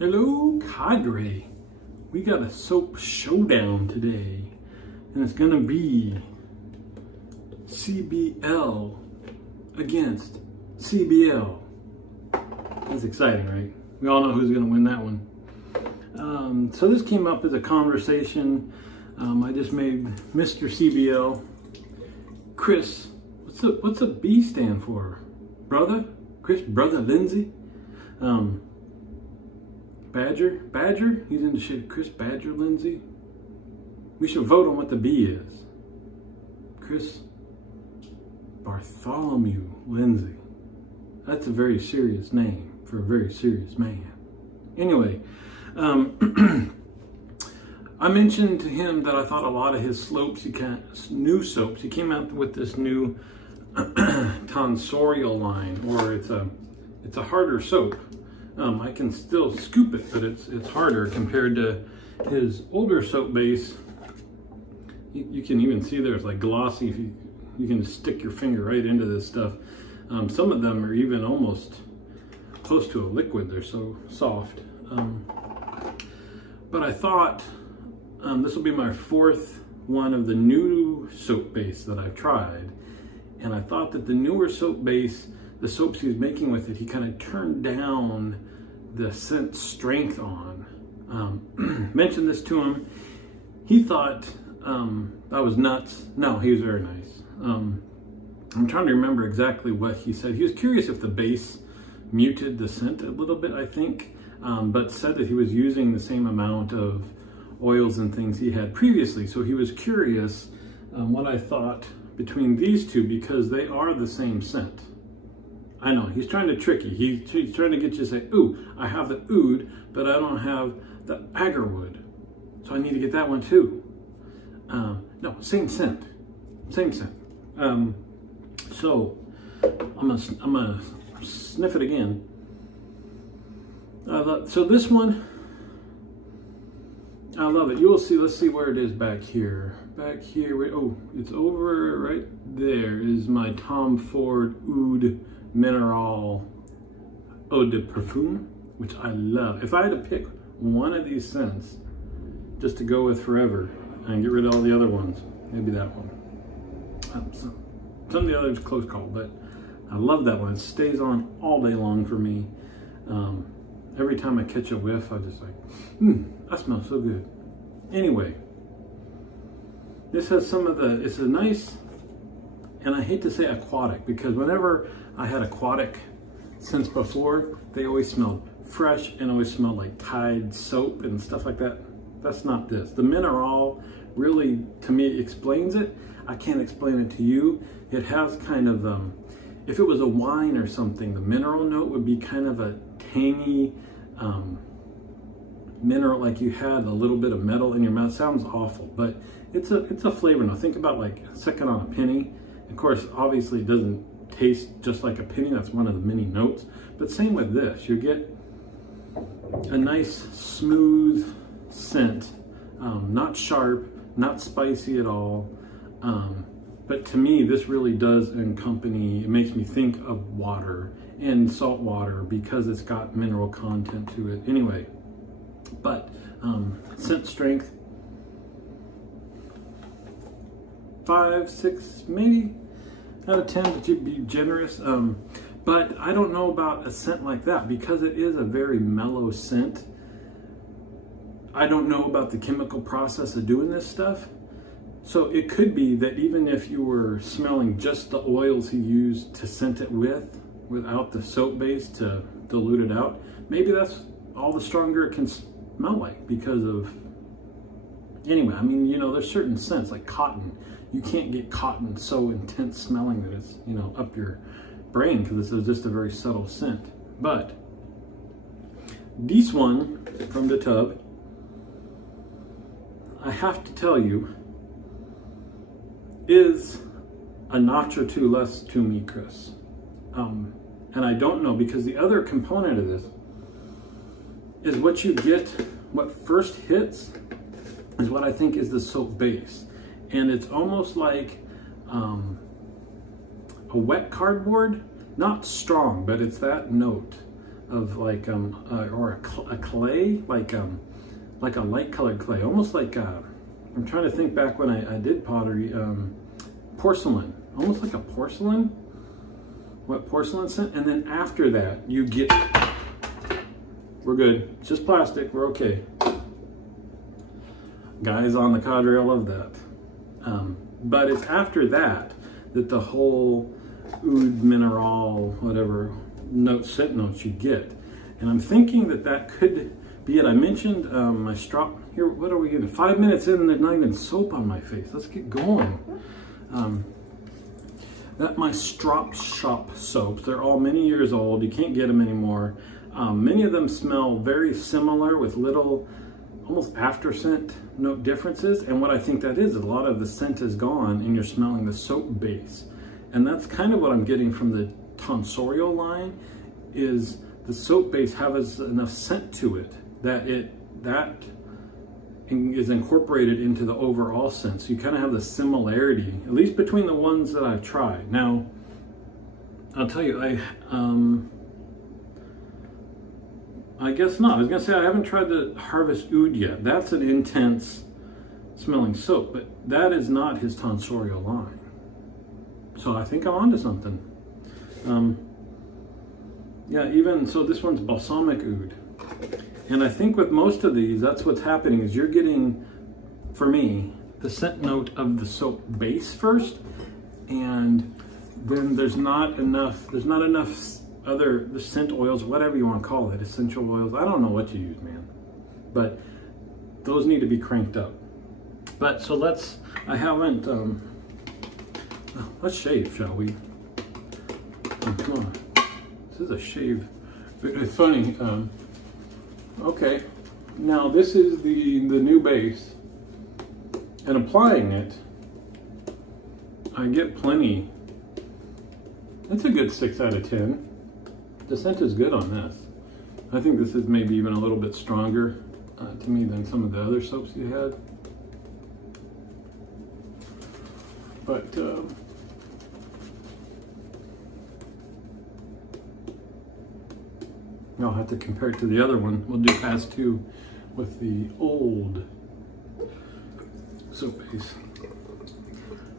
Hello, Cadre. We got a soap showdown today, and it's gonna be CBL against CBL. That's exciting, right? We all know who's gonna win that one. So this came up as a conversation. I just made Mr. CBL. Chris, what's a B stand for? Brother? Chris Brother Lindsay? Badger? He's into shit. Chris Badger Lindsay? We should vote on what the B is. Chris Bartholomew Lindsay. That's a very serious name for a very serious man. Anyway, I mentioned to him that I thought a lot of his soaps, new soaps, he came out with this new Tonsorial line, or it's a harder soap. I can still scoop it, but it's harder compared to his older soap base. You can even see there's like glossy. If you can stick your finger right into this stuff. Some of them are even almost close to a liquid. They're so soft. But I thought this will be my fourth one of the new soap base that I've tried, and I thought that the newer soap base, the soaps he was making with it, he kind of turned down the scent strength on. Mentioned this to him. He thought that was nuts. No, he was very nice. I'm trying to remember exactly what he said. He was curious if the base muted the scent a little bit, I think, but said that he was using the same amount of oils and things he had previously. So he was curious what I thought between these two, because they are the same scent. I know, he's trying to trick you. He's trying to get you to say, ooh, I have the Oud, but I don't have the Agarwood. So I need to get that one too. No, same scent. Same scent. So I'm gonna sniff it again. So this one, I love it. You will see, let's see where it is back here. Back here, oh, it's over right there is my Tom Ford Oud Minerale Eau de Parfum, which I love. If I had to pick one of these scents just to go with forever and get rid of all the other ones, maybe that one. Some of the others close call, but I love that one. It stays on all day long for me. Every time I catch a whiff, I just like, that smells so good. Anyway, this has some of the, it's a nice, and I hate to say aquatic, because whenever I had aquatic scents before, they always smelled fresh and always smelled like Tide soap and stuff like that. That's not this. The Mineral really, to me, explains it. I can't explain it to you. It has kind of, if it was a wine or something, the mineral note would be kind of a tangy mineral, like you had a little bit of metal in your mouth. Sounds awful, but it's a flavor note. Think about like second on a penny. Of course, obviously it doesn't taste just like a penny. That's one of the many notes. But same with this. You get a nice smooth scent, not sharp, not spicy at all. But to me, this really does accompany, it makes me think of water and salt water because it's got mineral content to it. Anyway, but scent strength, 5, 6, maybe out of 10 to be generous. But I don't know about a scent like that because it is a very mellow scent. I don't know about the chemical process of doing this stuff. So it could be that even if you were smelling just the oils he used to scent it with, without the soap base to dilute it out, maybe that's all the stronger it can smell like because of, anyway, I mean, you know, there's certain scents like cotton. You can't get cotton so intense smelling that it's, you know, up your brain because this is just a very subtle scent. But this one from the tub, I have to tell you, is a notch or two less to me, Chris. And I don't know, because the other component of this is what you get, what first hits is what I think is the soap base. And it's almost like a wet cardboard, not strong, but it's that note. of like or a clay, like a light colored clay, almost like I'm trying to think back when I did pottery, porcelain, almost like a porcelain, wet porcelain scent. And then after that you get, we're good, it's just plastic, we're okay. Guys on the cadre, I love that. But it's after that that the whole Oud Minerale, whatever scent notes you get. And I'm thinking that that could be it. I mentioned my strop here. What are we getting? 5 minutes in, there's not even soap on my face. Let's get going. That my Strop Shop soaps, they're all many years old. You can't get them anymore. Many of them smell very similar with little, almost after scent note differences. And what I think that is, a lot of the scent is gone and you're smelling the soap base. And that's kind of what I'm getting from the Tonsorial line, is the soap base has enough scent to it that that is incorporated into the overall scent. So you kind of have the similarity, at least between the ones that I've tried. Now, I'll tell you, I guess not. I was gonna say I haven't tried the Harvest Oud yet. That's an intense smelling soap, but that is not his Tonsorial line. So I think I'm onto something. Yeah, even so, this one's balsamic oud. And I think with most of these, that's what's happening, is you're getting, for me, the scent note of the soap base first, and then there's not enough other, the scent oils, whatever you want to call it, essential oils. I don't know what you use, man. But those need to be cranked up. But so let's shave, shall we? Oh, come on. This is a shave. It's funny. Okay, now this is the new base, and applying it, I get plenty. It's a good 6 out of 10. The scent is good on this. I think this is maybe even a little bit stronger to me than some of the other soaps you had. But I'll have to compare it to the other one. We'll do pass 2 with the old soap base.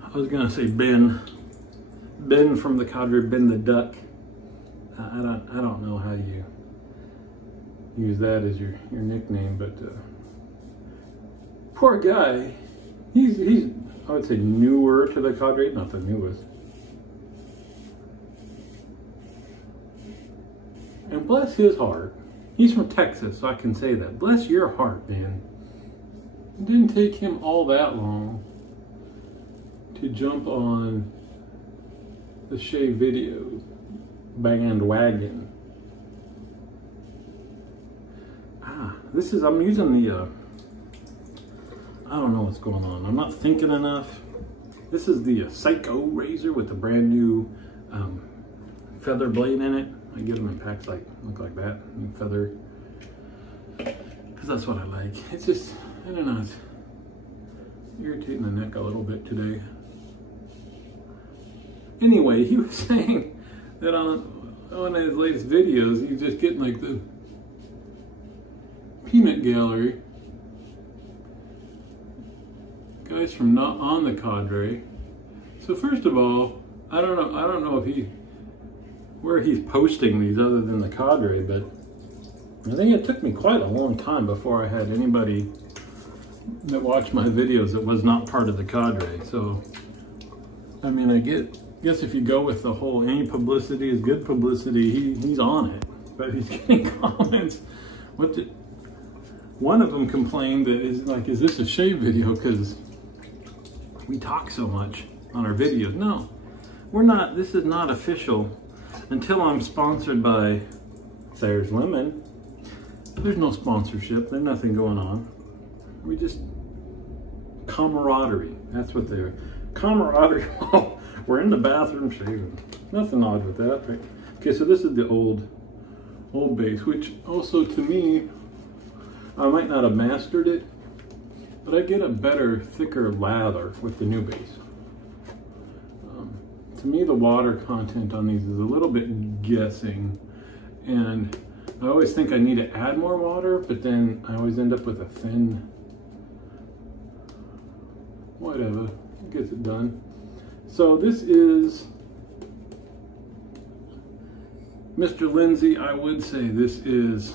I was gonna say Ben from the cadre, Ben the Duck. I don't know how you use that as your nickname, but poor guy. He's I would say newer to the cadre, not the newest. And bless his heart, he's from Texas, so I can say that. Bless your heart, man. It didn't take him all that long to jump on the shave video bandwagon. I'm using the, I don't know what's going on. I'm not thinking enough. This is the Psycho razor with the brand new feather blade in it. I get them in packs like, look like that, and feather, because that's what I like. It's just, I don't know, it's irritating the neck a little bit today. Anyway, he was saying that on one of his latest videos, he's just getting like the peanut gallery. Guys from not on the cadre. So first of all, I don't know if where he's posting these other than the cadre, but I think it took me quite a long time before I had anybody that watched my videos that was not part of the cadre. So, I mean, I guess if you go with the whole any publicity is good publicity, he's on it, but he's getting comments. One of them complained that is this a shave video because we talk so much on our videos? No, we're not. This is not official. Until I'm sponsored by Sayers Lemon, there's no sponsorship, there's nothing going on. We just, camaraderie, that's what they're, camaraderie. We're in the bathroom shaving. Nothing odd with that, right? Okay, so this is the old base, which also to me, I might not have mastered it, but I get a better, thicker lather with the new base. To me, the water content on these is a little bit guessing, and I always think I need to add more water, but then I always end up with a thin, whatever, gets it done. So this is Mr. Lindsay. I would say this is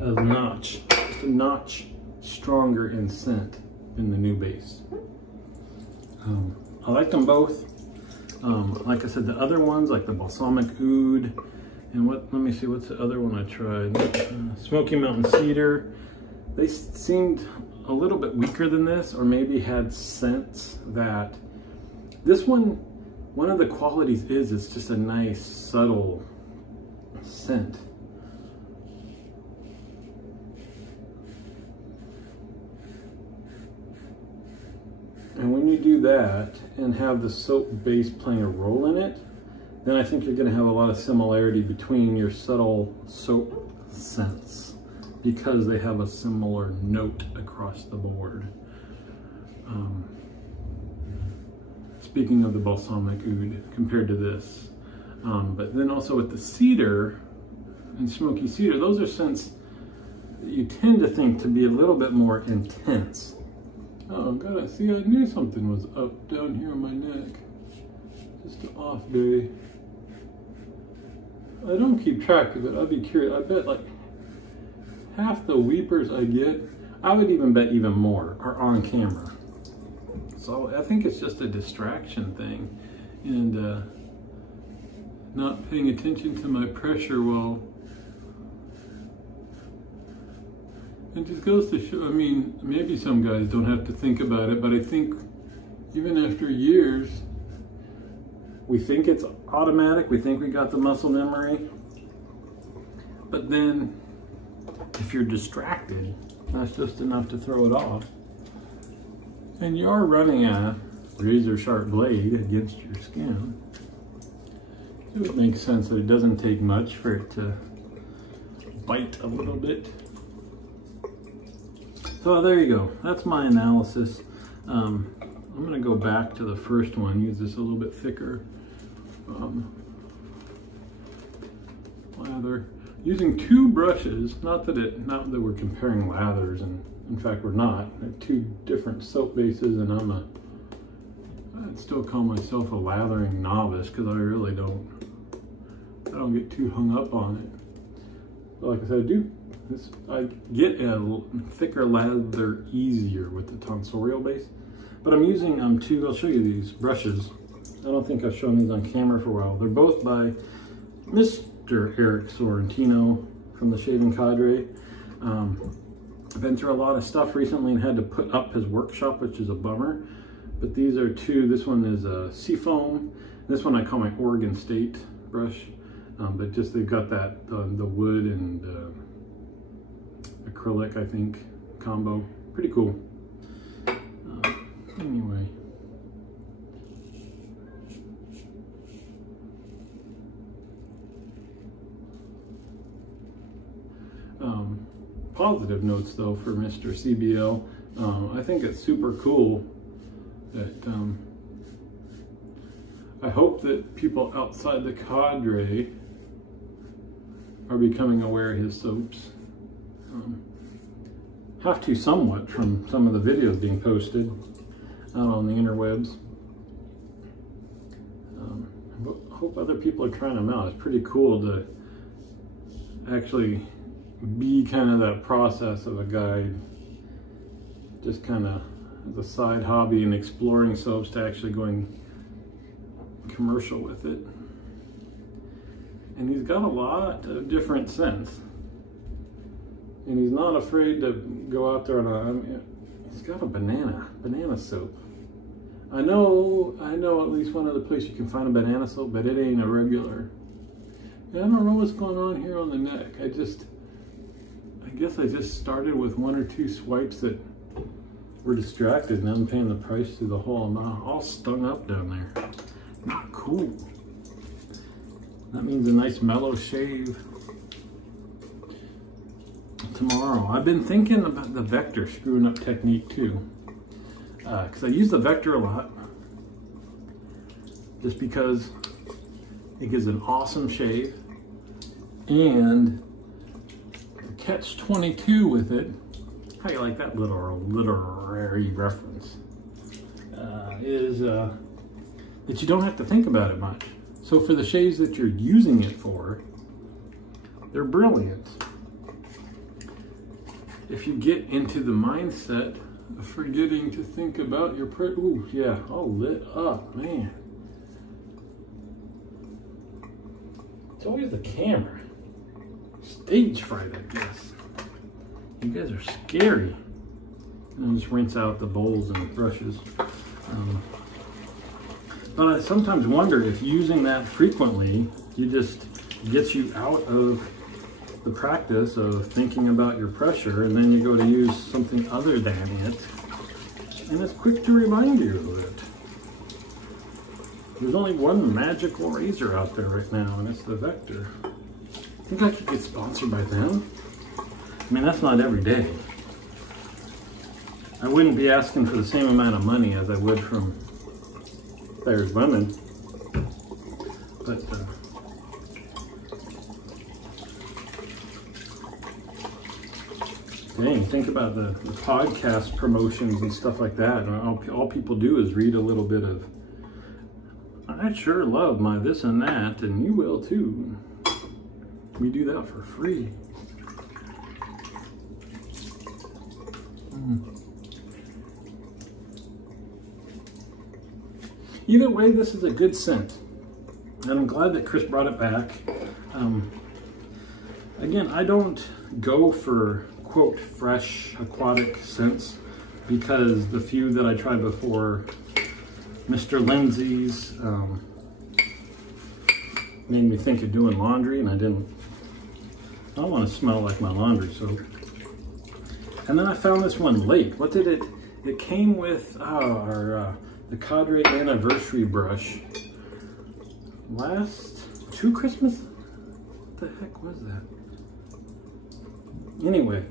a notch stronger in scent than the new base. I like them both. Like I said, the other ones, like the balsamic oud, and let me see, what's the other one I tried? Smoky Mountain Cedar. They seemed a little bit weaker than this, or maybe had scents that, this one of the qualities is it's just a nice, subtle scent. And when you do that and have the soap base playing a role in it, then I think you're going to have a lot of similarity between your subtle soap scents, because they have a similar note across the board. Speaking of the balsamic oud compared to this. But then also with the cedar and smoky cedar, those are scents that you tend to think to be a little bit more intense. Oh God, I see, I knew something was up down here on my neck. Just an off day. I don't keep track of it. I'd be curious. I bet like half the weepers I get, I would even bet even more, are on camera. So I think it's just a distraction thing, and not paying attention to my pressure while. It just goes to show, I mean, maybe some guys don't have to think about it, but I think even after years, we think it's automatic, we think we got the muscle memory, but then if you're distracted, that's just enough to throw it off. And you are running a razor sharp blade against your skin. It would make sense that it doesn't take much for it to bite a little bit. So there you go, that's my analysis. I'm gonna go back to the first one, use this a little bit thicker lather. Using two brushes, not that we're comparing lathers, and in fact we're not. They're two different soap bases, and I'd still call myself a lathering novice, because I really don't get too hung up on it. But like I said, I get a thicker lather easier with the Tonsorial base. But I'm using two, I'll show you these brushes. I don't think I've shown these on camera for a while. They're both by Mr. Eric Sorrentino from the Shaving Cadre. I've been through a lot of stuff recently and had to put up his workshop, which is a bummer. But these are two. This one is a Seafoam. This one I call my Oregon State brush. But just they've got that the wood and acrylic, I think, combo. Pretty cool. Anyway. Positive notes though for Mr. CBL. I think it's super cool that I hope that people outside the cadre are becoming aware of his soaps. Have to somewhat from some of the videos being posted out on the interwebs. But I hope other people are trying them out. It's pretty cool to actually be kind of that process of a guide, just kind of as a side hobby and exploring soaps, to actually going commercial with it. And he's got a lot of different scents, and he's not afraid to go out there on he's got a banana soap. I know at least one other place you can find a banana soap, but it ain't a regular. And I don't know what's going on here on the neck. I guess I just started with one or two swipes that were distracted, and I'm paying the price through the whole amount. All stung up down there. Not cool. That means a nice mellow shave tomorrow. I've been thinking about the Vector screwing up technique too, because I use the Vector a lot, just because it gives an awesome shave, And the catch-22 with it, how you like that little literary reference, is that you don't have to think about it much. So for the shades that you're using it for, they're brilliant. If you get into the mindset of forgetting to think about your ooh, yeah, all lit up, man. It's always the camera. Stage fright, I guess. You guys are scary. I'll just rinse out the bowls and brushes. But I sometimes wonder if using that frequently, you just gets you out of the practice of thinking about your pressure, and then you go to use something other than it, and it's quick to remind you of it. There's only one magical razor out there right now, and it's the Vector. I think I could get sponsored by them. I mean, that's not every day. I wouldn't be asking for the same amount of money as I would from There's Lemon, but dang, think about the podcast promotions and stuff like that. And all people do is read a little bit of, I sure love my this and that, and you will too. We do that for free. Either way, this is a good scent, and I'm glad that Chris brought it back. Again, I don't go for quote fresh aquatic scents, because the few that I tried before, Mr. Lindsay's, made me think of doing laundry, and I don't want to smell like my laundry soap. And then I found this one late. What did it came with the Cadre anniversary brush. Last 2 Christmas? What the heck was that? Anyway,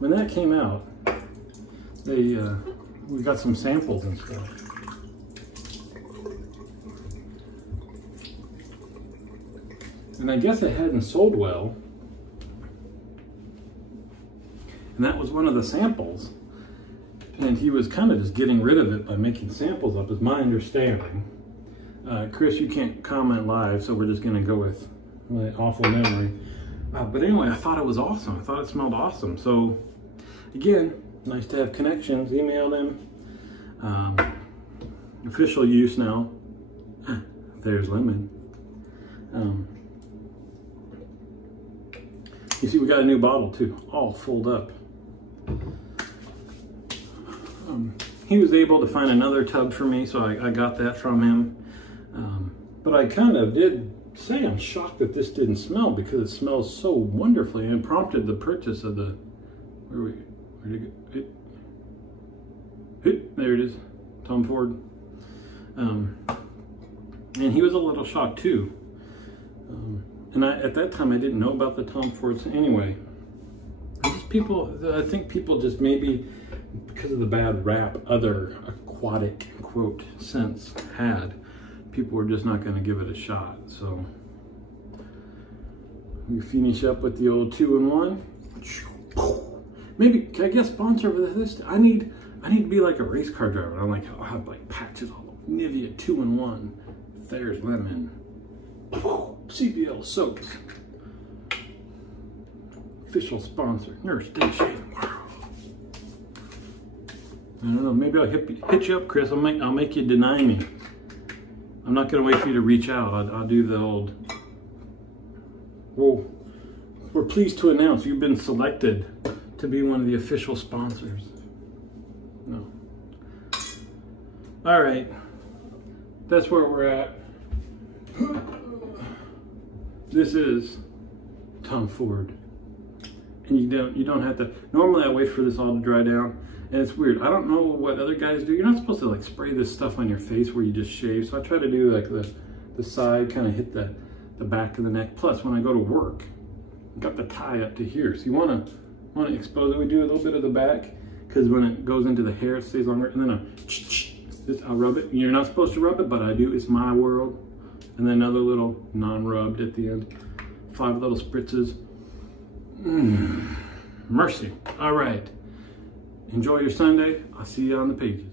when that came out, we got some samples and stuff. And I guess it hadn't sold well. And that was one of the samples. And he was kind of just getting rid of it by making samples up, is my understanding. Chris, you can't comment live, so we're just gonna go with my awful memory. But anyway, I thought it was awesome. I thought it smelled awesome. So again, nice to have connections. Email them. Official use now. There's Lemon. You see, we got a new bottle too, all fulled up. He was able to find another tub for me, so I got that from him. But I kind of did say I'm shocked that this didn't smell, because it smells so wonderfully, and it prompted the purchase of the, where'd it go? There it is, Tom Ford. And he was a little shocked too. And at that time, I didn't know about the Tom Fords anyway. I think people just maybe, because of the bad rap other aquatic, quote, scents had, people were just not going to give it a shot. So we finish up with the old 2-in-1. Maybe, can I get sponsored for this? I need to be like a race car driver. I'm like, I'll have like patches all over. Nivea 2-in-1. There's Lemon. CBL soaps. Official sponsor. Nurse Day Shaving World. I don't know, maybe I'll hit you up, Chris. I'll make you deny me. I'm not gonna wait for you to reach out. I'll do the old, well, we're pleased to announce you've been selected to be one of the official sponsors. No. All right, that's where we're at. This is Tom Ford. And you don't have to, normally I wait for this all to dry down. And it's weird. I don't know what other guys do. You're not supposed to like spray this stuff on your face where you just shave. So I try to do like the side, kind of hit the back of the neck. Plus when I go to work, I got the tie up to here. So you want to expose it. We do a little bit of the back, because when it goes into the hair, it stays longer. And then I'll rub it. You're not supposed to rub it, but I do. It's my world. And then another little non-rubbed at the end. 5 little spritzes. Mercy. All right. Enjoy your Sunday. I'll see you on the pages.